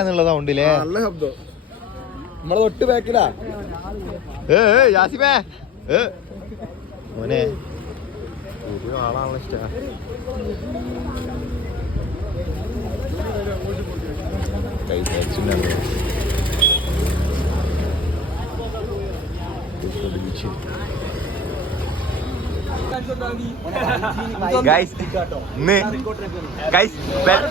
എന്നുള്ള ഉണ്ടല്ലേ നല്ല ശബ്ദം. നമ്മളെ തൊട്ട് ബാക്കിലാ. ഏ ഏ, യാസിമേ. ഏ മോനെ. ഒരു ആളാണല്ലോ ഇഷ്ട. Hi guys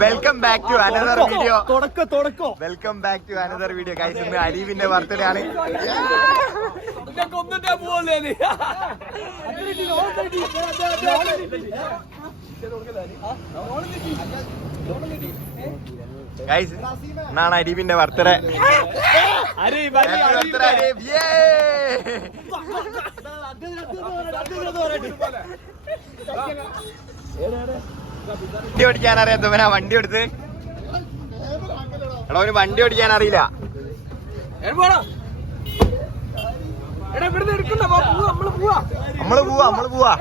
welcome back to another video തുടക്കം welcome back to another video guys ഇന്ന് അലീബിന്റെ ബർത്ത്ഡേ ആണ് ഗൈസ് എന്നാണ് അരീബിന്റെ ബർത്ത്ഡേ. വണ്ടി ഓടിക്കാൻ അറിയാത്തവനാ വണ്ടി എടുത്ത്. എടാ അവന് വണ്ടി ഓടിക്കാൻ അറിയില്ല. നമ്മൾ പോവാ. നമ്മൾ പോവാ നമ്മൾ പോവാ.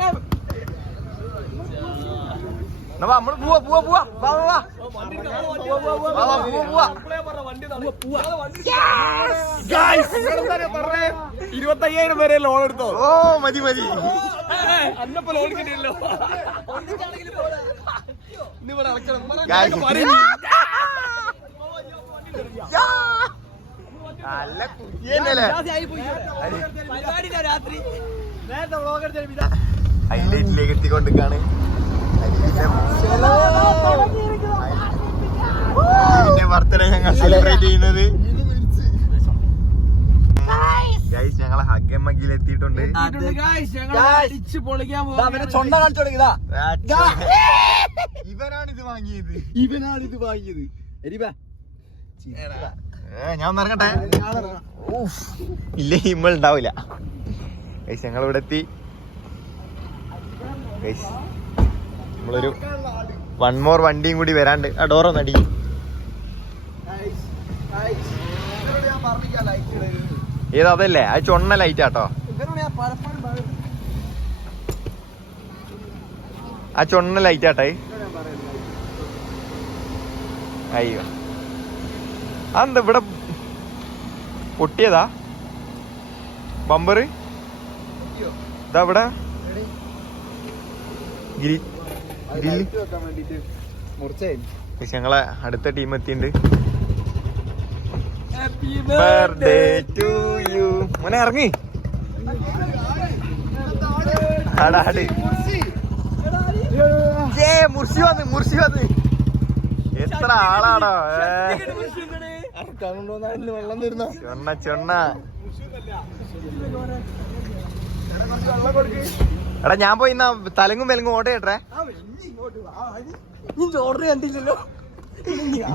പോവാ പോവാ വാ വാ. ഇരുപത്തയ്യായിരം വരെ ലോൺ എടുത്തോ ഓ മതി മതി അന്നപ്പോ ലോൺ കിട്ടിയല്ലോ. നല്ല ഹൈലൈറ്റിലേക്ക് എത്തിക്കൊണ്ടിരിക്കാണ് ബർത്ത്ഡേ ഞങ്ങൾ സെലിബ്രേറ്റ് ചെയ്യുന്നത്. ഗൈസ് ഞങ്ങളെ ഹഗ്ഗമ്മക്കിൽ എത്തിയിട്ടുണ്ട് ഇവനാണ് ഇത് വാങ്ങിയത് ഇവനാണ് ഇത്. വാങ്ങിയത്. ഞാൻ നിറങ്ങട്ടെ. ഇല്ലേ ഇമ്മൾ ഉണ്ടാവില്ല. ഗൈസ് ഞങ്ങൾ ഇവിടെ എത്തി. ഗൈസ് നമ്മളൊരു വൺ മോർ വണ്ടിയും കൂടി വരാണ്ട്. ആ ഡോറൊന്ന് അടി ഏത് അതല്ലേ അത് ചൊണ്ണ ലൈറ്റ് ആട്ടോ. ആ ചൊണ്ണ ലൈറ്റ് ആട്ടെ. അയ്യോ. അതെന്താ ഇവിടെ പൊട്ടിയതാ? ബമ്പർ ഇതാ ഇവിടെ. ഞങ്ങളെ അടുത്ത ടീം എത്തിയിട്ടുണ്ട്. ബർത്ത്ഡേ ടു യു മോനെ ഇറങ്ങി. ആടാട് ഏ മുർഷി വന്ന് മുർഷി വന്ന്. എത്ര ആളാടാ. വെള്ളം തരുന്ന ചൊണ്ണ ചൊണ്ണ എടാ ഞാൻ പോയി ഇന്നാ തലങ്ങും വെലങ്ങും ഓടേട്ടെ ഓർഡർ കണ്ടില്ലല്ലോ.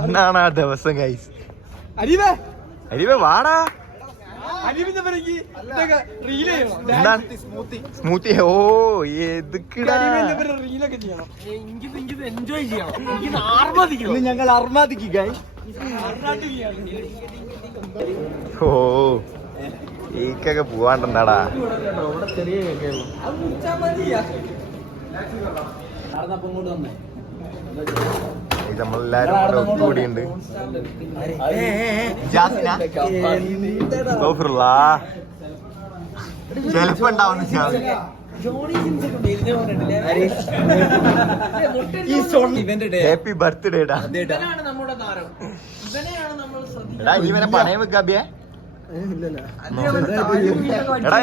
ഇന്നാണ് ആ ദിവസം ഗൈസ് അരിവേ. അരിവേ വാടാ. സ്മൂത്തി ഓ എതുക്കിടാ ഞങ്ങൾ അർമാദിക്കുക ഓ ഈക്കൊക്കെ പോവാണ്ടണ്ടാടാ ഇത് നമ്മളെല്ലാരും ഇവിടെ ഒത്തുകൂടിയുണ്ട് ഗോഫുറുള്ളാ. ചെലപ്പോ ഉണ്ടാവുന്ന. ഹാപ്പി ബർത്ത്ഡേ ഡാ. നമ്മുടെ താരം. ഇവനെയാണ് നമ്മൾ എടാ ഇവനെ പണയം വെക്കാബിയെ എടാ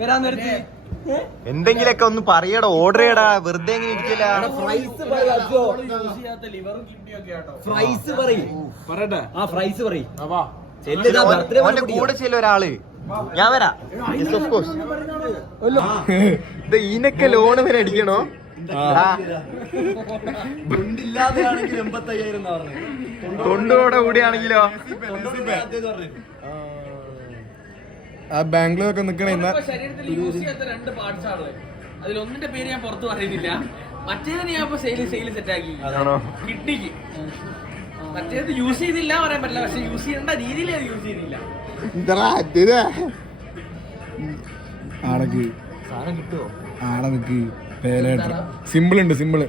വരാൻ നേരത്തെ എന്തെങ്കിലൊക്കെ ഒന്ന് പറയടാ ഓർഡർ ചെയ്യടാ വെറുതെ എങ്ങനെ ഇരിക്കില്ല. ഫ്രൈസ് ഫ്രൈസ് പറയും പറയട്ടെ. ആ ഫ്രൈസ് പറയും. ഓന്റെ കൂടെ ചെല്ല ഒരാൾ. ഞാൻ വരാം. ഈനൊക്കെ ലോണ് വരെ അടിക്കണോ? തൊണ്ടോടെ കൂടിയാണെങ്കിലോ? ആ ബാംഗ്ലൂരൊക്കെ നിക്കണ ഇന്ന ഒന്നിന്റെ പേര് ഞാൻ പുറത്ത് പറയുന്നില്ല. മറ്റേതിന് ഞാൻ സെയിൽ സെയിൽ സെറ്റ് ആക്കി. ആണോ കിഡ്നിക്ക് മറ്റേത് യൂസ് ചെയ്തില്ല പറയാൻ പറ്റില്ല. പക്ഷെ യൂസ് ചെയ്യേണ്ട രീതിയിൽ അത് യൂസ് ചെയ്തില്ല. ആടക്ക് ആടെ നിക്ക് പേലേട്ടർ സിമ്പിൾ ഉണ്ട് സിമ്പിൾ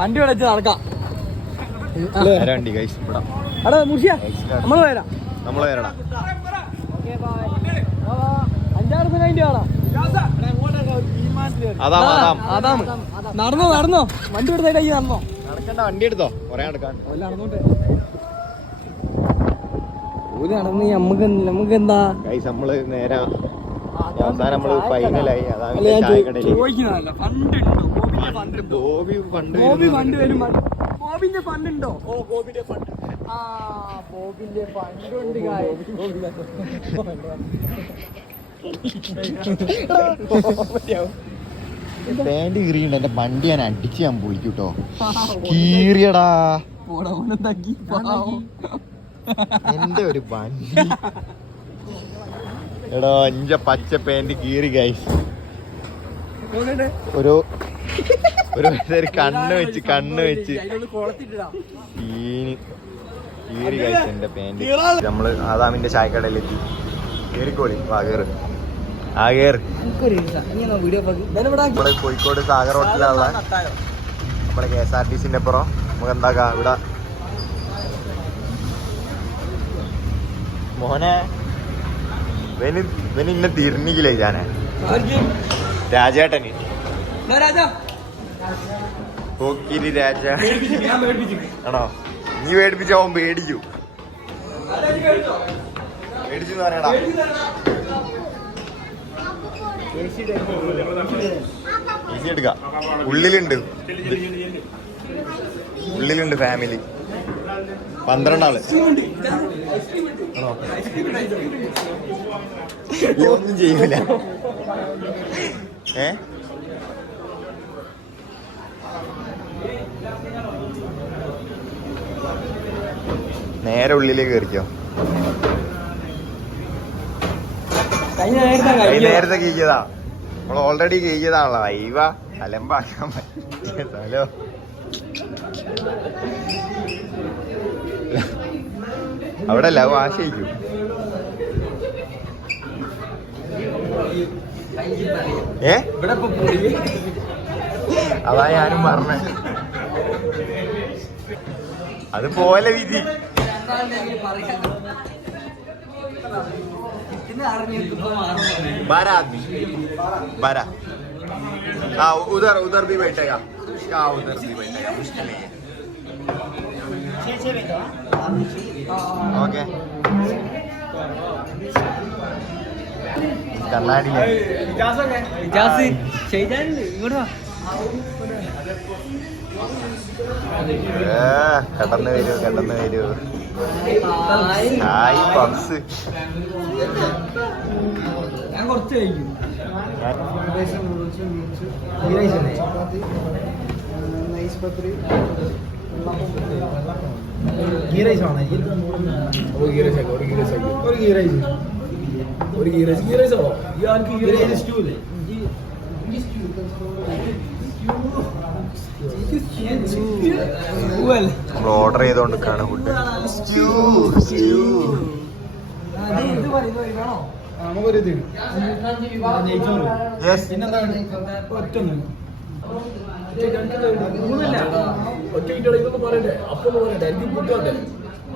വണ്ടി വിളിച്ച് നടക്കാം. എടാ മുഷിയ നമ്മൾ വരാം. നമ്മളെ വരണ. അതാ അതാം. നടന്നോ നടന്നോ. വണ്ടി എടുത്ത നടന്നോ. നടക്കണ്ട വണ്ടി എടുത്തോ. കൊറേ നടക്കാൻ. നടന്നോട്ടെ. ഓൽ നടന്ന് നമുക്ക് നമുക്ക് എന്താ? ഗൈസ് നമ്മൾ നേരെ അവസാനം നമ്മൾ ഫൈനലായി അതാണ് ചോദിക്കുന്നതല്ല ഫണ്ട് ഉണ്ടോ fund Bobby fund Bobby fund വരും ബോബിന്റെ ഫണ്ട് ഉണ്ടോ ഓ ഗോപിന്റെ ഫണ്ട് ആ ബോബിന്റെ കീറിയുണ്ട് എന്റെ വണ്ടി ഞാൻ അടിച്ച് ഞാൻ പോയിക്കൂട്ടോ കീറിയടാ. എന്റെ ഒരു വണ്ടി. എടാ അഞ്ച പച്ച പാന്റ് കീറി ഗൈസ് ഒരു ഒരു ഒരു കണ്ണ് വെച്ച് കണ്ണ് വെച്ച്. ഈന് നമ്മൾ ആദാമിന്റെ ചായക്കടയിലെത്തി. നമ്മൾ കോഴിക്കോട് സാഗർ ഹോട്ടലിലുള്ള നമ്മുടെ കെ എസ് ആർ ടി സിന്റെ അപ്പുറം നമുക്ക് എന്താക്കാം ഇവിടെ മോനെ ഇന്നെ തിരിഞ്ഞില്ലേ ഞാൻ രാജേട്ടന്. പോക്കിരി രാജ. ആണോ? നീ പേടിപ്പിച്ച അവൻ പേടിച്ചു പേടിച്ചു പറയടാ. ഈസി ഉള്ളിലുണ്ട്. ഉള്ളിലുണ്ട് ഫാമിലി പന്ത്രണ്ടാൾ. ഒന്നും ചെയ്യൂല. ഏ? നേരെ ഉള്ളിലേക്ക് കയറിക്കോ നേരത്തെ കീക്കിയതാ. നമ്മൾ ഓൾറെഡി കീക്കിയതാണല്ലോ. അയ്യവ അലമ്പാക്കാൻ പറ്റിയ സ്ഥലോ അവിടെ അല്ല ആശയിക്കും ഏ? അതാ ഞാനും പറഞ്ഞ. അത് പോലെ വിധി बारह आदमी बारह हाँ उधर उधर भी बैठेगा हाँ उधर भी बैठेगा मुश्किल नहीं है ओके കണ്ണാടി ഇങ്ങോട്ട് കടന്നു വരൂ കടന്നു വരൂ. ഹായ് പംസ്. ഞാൻ കുറച്ച് ഒരു ഗീ റൈസ് ഒരു ഗീ റൈസ്. ഒരു അല്ലേ നമ്മൾ ഓർഡർ ചെയ്തോണ്ടിരിക്കാണ് ഫുഡ് സ്റ്റ്യൂ സ്റ്റ്യൂ നമുക്കൊരു ഇത് നെയ്ച്ചോറ് യെസ് പിന്നെന്താ ഒറ്റ ഒറ്റ ഇതൊന്നും പറയട്ടെ അപ്പൊ പറയട്ടെ എനിക്ക് കുട്ടാട്ടെ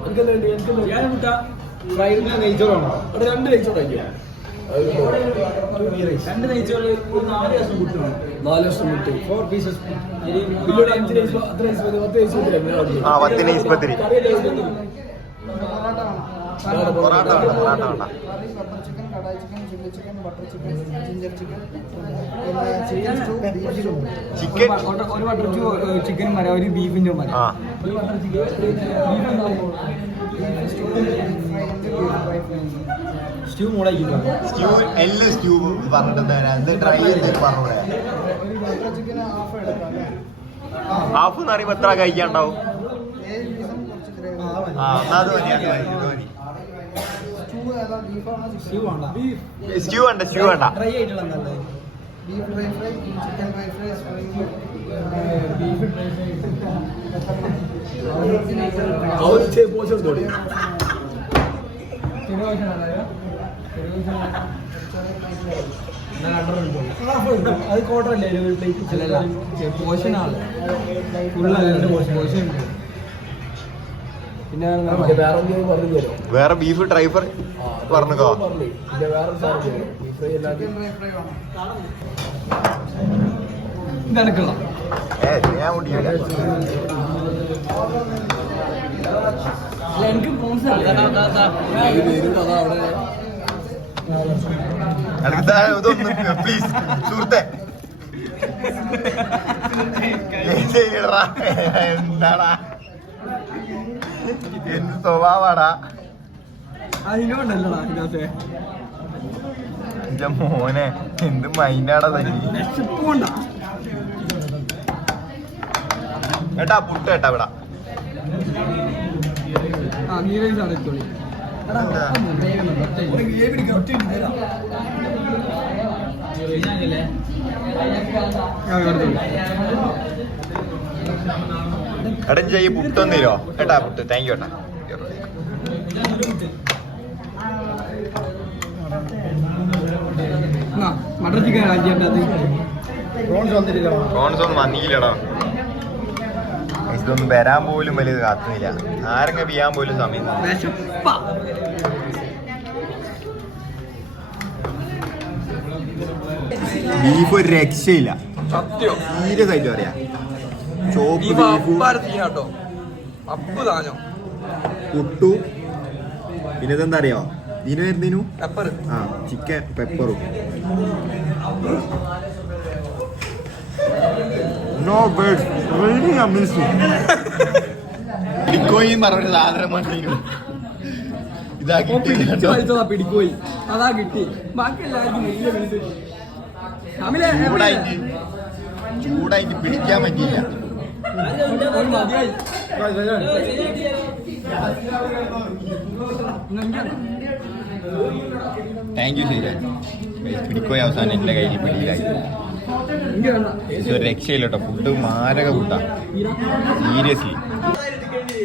എനിക്കല്ലേ എനിക്ക് ഞാൻ കുട്ടാ ഫ്രൈഡ് നെയ്ച്ചോറാണോ? അവിടെ രണ്ട് കഴിച്ചോടാ രണ്ട് നെയ്ച്ചോറ് ഒരു നാല് ദിവസം കിട്ടും നാല് ലക്ഷം മുട്ടി ഫോർ പീസസ് ബില്ലോടെ അഞ്ച് ലൈസ് പത്ത് ലൈസ് പത്ത് ലൈസ് പത്തില്ല ആ പത്തിന് ഇസ്പത്തിരി പൊറാട്ട വേണ്ട പൊറാട്ട വേണ്ട ചിക്കൻ ഒരു ബട്ടർ ചിക്കനും വരാം ഒരു വരാം ആ സ്റ്റൂ മുളകില്ല സ്റ്റ്യൂ എല്ലാം സ്റ്റ്യൂ പറഞ്ഞിട്ട് എന്ത് ട്രൈ ചെയ്തിട്ട് പറഞ്ഞൂടെ ഹാഫ് എന്ന് പറയുമ്പോ എത്ര കഴിക്കാണ്ടാവും ആ എന്നാ അത് മതി അത് മതി ഇത് മതി സ്റ്റൂ വേണ്ട സ്റ്റ്യൂ വേണ്ട സ്റ്റ്യൂ വേണ്ട ഡ്രൈ ഫ്രൈ ചിക്കൻ അവർ ഫ്രൈ അത് ബീഫ് ഒരു പ്ലേറ്റ് പോഷൻ ആണ് ഫുള്ള് പോഷൻ പിന്നെ വേറെ എന്തെങ്കിലും പറഞ്ഞു തരും വേറെ ബീഫ് ഡ്രൈവർ പറഞ്ഞോ പിന്നെ വേറെ ബീഫ് ഫ്രൈ പറഞ്ഞോ എനിക്കും ഞാൻ എനിക്ക് പ്ലീസ് സുഹൃത്തെ. എന്താടാ? എന്ത് സ്വഭാവാടാ? എന്റെ മോനെ എന്ത് മൈൻഡാടാ തന്നെ ഏട്ടാ പുട്ട് ഏട്ടാ ഇവിടെ. ആ നീരൈസ് ആണ് കേട്ടാ പുട്ട് താങ്ക് യു ഏട്ടാ മട്ടർ ചിക്കൻ പ്രോൺസ് ഒന്നും വന്നില്ലടാ. ഇതൊന്നും വരാൻ പോലും വലിയ കാത്തുന്നില്ല ആരെങ്കിലും ചെയ്യാൻ പോലും സമയം ബീഫ് ഒരു രക്ഷയില്ല. സീരിയസ് ആയിട്ട് പറയാ. പുട്ടു. പിന്നെ ഇതെന്താ അറിയോ? ഇതിനു വരുന്നതിനു ആ ചിക്കൻ പെപ്പറും. നോ ബേഡ് വെരി അമേസിംഗ് പിടിക്കോയി പറഞ്ഞ സാധനമാണ് ഇതാ കിട്ടി. പിടിക്കോയി. അതാ കിട്ടി. ബാക്കി എല്ലാവർക്കും വലിയ ചൂടായിട്ട് ചൂടായിട്ട് പിടിക്കാൻ പറ്റിയില്ല. താങ്ക് യു ശരി പിടിക്കോയി അവസാനം എന്റെ കയ്യിൽ പിടിയിലായി എനിക്ക് വേണ്ട ഇതൊരു രക്ഷയില്ല കേട്ടോ ഫുഡ് മാരക ഫുഡാ സീരിയസ്ലി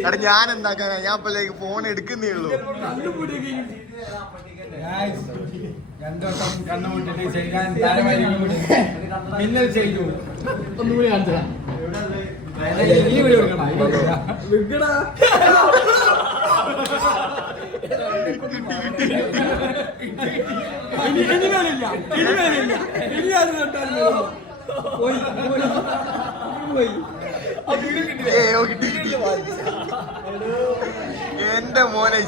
എടാ ഞാൻ എന്താക്കാനാ ഞാൻ ഇപ്പോഴേക്ക് ഫോൺ എടുക്കുന്നേ ഉള്ളൂ. ഇനി ഇനി ഒന്നുകൂടി ഇനി ഇനി മേലില്ല. ഇനി മേലില്ല. ഇനി അത്. പോയി പോയി. പോയി. ഏയോ കിട്ടി കിട്ടി. എന്റെ മോനെ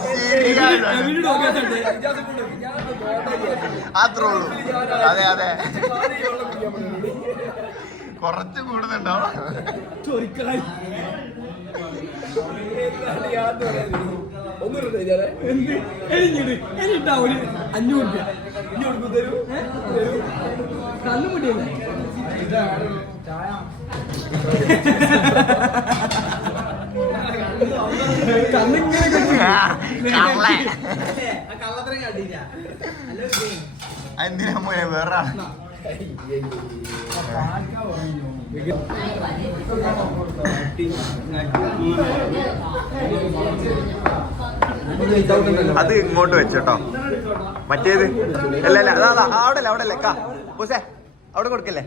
അത്രേ ഉള്ളൂ. അതെ അതെ കുറച്ച് ഒരു അഞ്ഞൂറ് രൂപ. തരൂ. എന്തിനാ മോനെ? വേറെ അത് ഇങ്ങോട്ട് വെച്ചോട്ടോ. മറ്റേത്? അല്ല അല്ല അതാ അവിടെ അല്ല അവിടെ അല്ലേ കാ അവിടെ കൊടുക്കല്ലേ?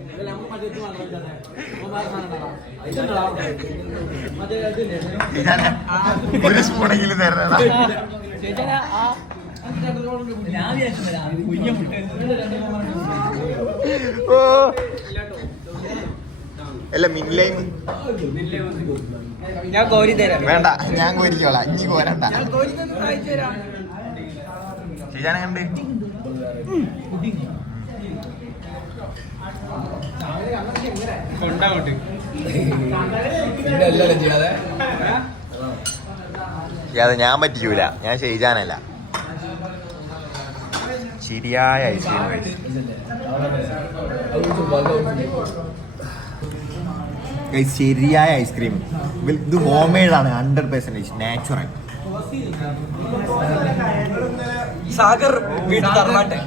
ഒരു സ്പൂണെങ്കിലും ഓ. അല്ല മിനിലൈം ഞാൻ കോരി തരാം. വേണ്ട ഞാൻ കോരിക്കോളാം. ഇനി കോരണ്ട ശരിയാണ് കണ്ട് കൊണ്ടാവട്ടെ ഞാൻ പറ്റിക്കൂല. ഞാൻ ഷെയ്ജാനല്ല. ശരിയായ ഐസ്ക്രീം ശരിയായ ഐസ്ക്രീം ഇത് ഹോം ആണ് ഹൺഡ്രഡ് പെർസെന്റേജ് നാച്ചുറൽ സാഗർ വീട്ടിൽ തറവാട്ടെ.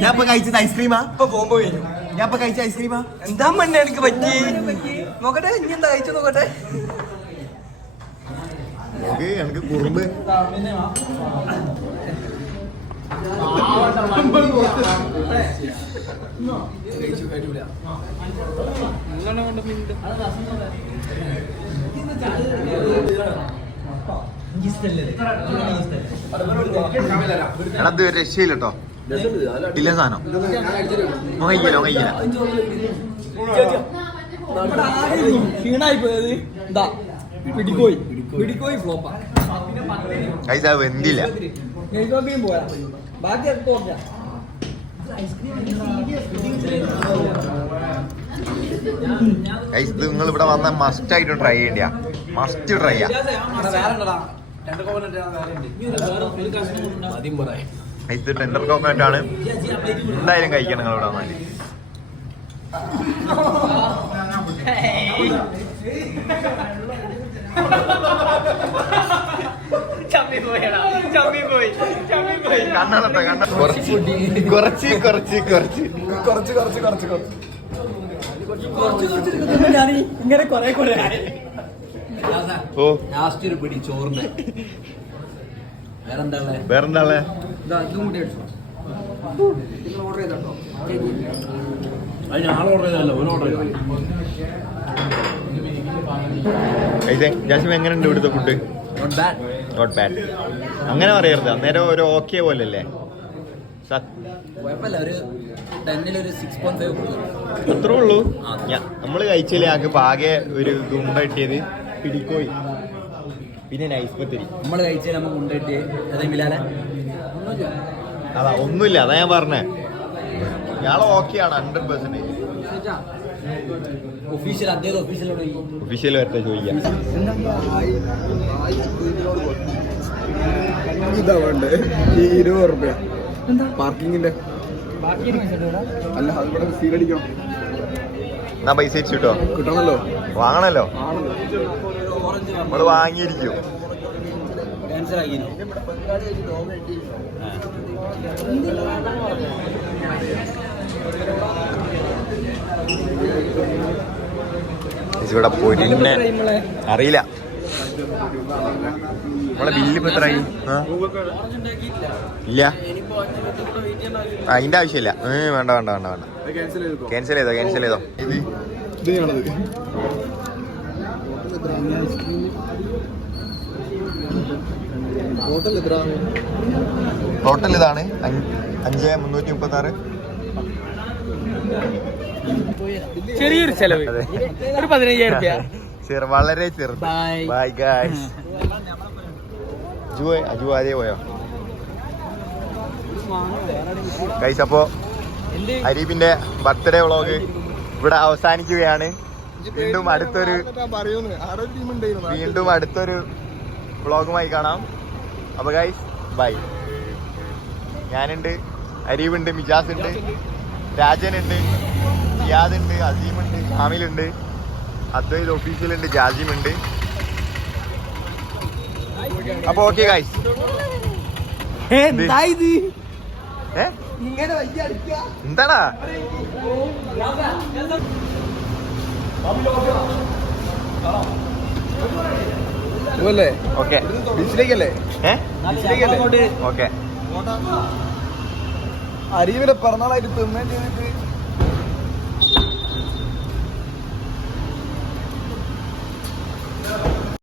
ഞാൻ ഇപ്പൊ കഴിച്ചത് ഐസ്ക്രീമാ? ഇപ്പൊ പോകുമ്പോ കഴിഞ്ഞു ഞാൻ ഇപ്പൊ കഴിച്ച ഐസ്ക്രീമാ? എന്താ മണ്ണ എനിക്ക് പറ്റി? നോക്കട്ടെ ഇനി എന്താ കഴിച്ചു നോക്കട്ടെ. എനിക്ക് എനിക്ക് കുറുമ്പ്. എടാ ഇത് ഒരു രക്ഷയില്ല കേട്ടോ. ഇല്ല സാധനം. മുഖയ്യല മുഖയ്യല ക്ഷീണായി പോയത് ഇതാ പിടിക്കോയി. പിടിക്കോയി. ഫ്ലോപ്പാ കൈസ വെന്തില്ല ബാക്കി ഇത് നിങ്ങൾ ഇവിടെ വന്ന മസ്റ്റ് ആയിട്ട് ട്രൈ ചെയ്യണ്ട മസ്റ്റ് ട്രൈ ചെയ്യാം. ഇത് ടെൻഡർ കോക്കനട്ട് ആണ്. എന്തായാലും കഴിക്കണം നിങ്ങൾ ഇവിടെ വന്നാൽ കണ്ണടട്ടെ കണ്ണ കുറച്ച് കുറച്ച് കുറച്ച് കുറച്ച്. കുറച്ച് കുറച്ച് കുറച്ച് കുറച്ച്. ഞാൻ ഇങ്ങനെ കൊറേ കൊറേ ഓ. ലാസ്റ്റ് ഒരു പിടി ചോറിന്. വേറെന്താ? വേറെന്താ? ഇതാ ഫുഡ് നോട്ട് ബാഡ് അങ്ങനെ പറയരുത് അന്നേരം ഒരു ഓക്കെ പോലല്ലേ? അത്രേ ഉള്ളൂ. നമ്മൾ കഴിച്ചില്ലേ ആകെ പാകെ ഒരു ഗുണ്ട കിട്ടിയത് പിടിക്കോയി. പിന്നെ നൈസ് പത്തിരി. നമ്മൾ കഴിച്ചാൽ നമുക്ക് ഗുണ്ട കിട്ടിയത്. അതെ ഒന്നുമില്ല അതാ ഞാൻ പറഞ്ഞേ. ഇയാൾ ഓക്കെ ആണ് ഹൺഡ്രഡ് പെർസെന്റേജ് ഒഫീഷ്യൽ അദ്ദേഹം ഒഫീഷ്യലോട് ഒഫീഷ്യൽ വരട്ടെ ചോദിക്കാം. ഇതാ വേണ്ടേ ഈ ഇരുപത് റുപ്യ. പാർക്കിങ്ങിന്റെ അല്ല അതിവിടെ എന്നാ പൈസ കിട്ടോ കിട്ടണല്ലോ. വാങ്ങണല്ലോ? നമ്മൾ വാങ്ങിയിരിക്കും. ക്യാൻസൽ ആയിരുന്നു ഇവിടെ പൊരിന്നെ അറിയില്ല. നമ്മളെ ബില്ല് ഇപ്പൊ എത്രയായി? ഇല്ല. അതിന്റെ ആവശ്യമില്ല. ഏ, വേണ്ട വേണ്ട വേണ്ട വേണ്ട. ക്യാൻസൽ ചെയ്തോ ക്യാൻസൽ ചെയ്തോ? ക്യാൻസൽ ചെയ്തോ ഇത് ഇത് ഞാനത് ടോട്ടൽ ഇതാണ്. അഞ്ച് മുന്നൂറ്റി മുപ്പത്തി ആറ് ചെറിയൊരു ചെലവ്. ഒരു പതിനയ്യായിരം രൂപ ചെറു വളരെ ചെറുത്. Bye bye guys Aju Aju ആദ്യേ പോയോ? ഗൈസ് അപ്പോ അരീബിന്റെ ബർത്ത്ഡേ വ്ളോഗ് ഇവിടെ അവസാനിക്കുകയാണ്. വീണ്ടും അടുത്തൊരു വീണ്ടും അടുത്തൊരു വ്ളോഗുമായി കാണാം. അപ്പോൾ ഗൈസ് ബൈ ഞാനുണ്ട് അരീബുണ്ട് മിജാസുണ്ട് രാജനുണ്ട് ജിയാദുണ്ട് അസീമുണ്ട് ഷാമിലുണ്ട് അദ്വൈത് ഓഫീസിലുണ്ട് ജാസിമുണ്ട്. അപ്പൊ ഓക്കെ ഗൈസ് എന്താടാ? എന്താ ഓക്കെ. പിറന്നാളായിട്ട് തിന്നേണ്ടി ചെയ്തിട്ട്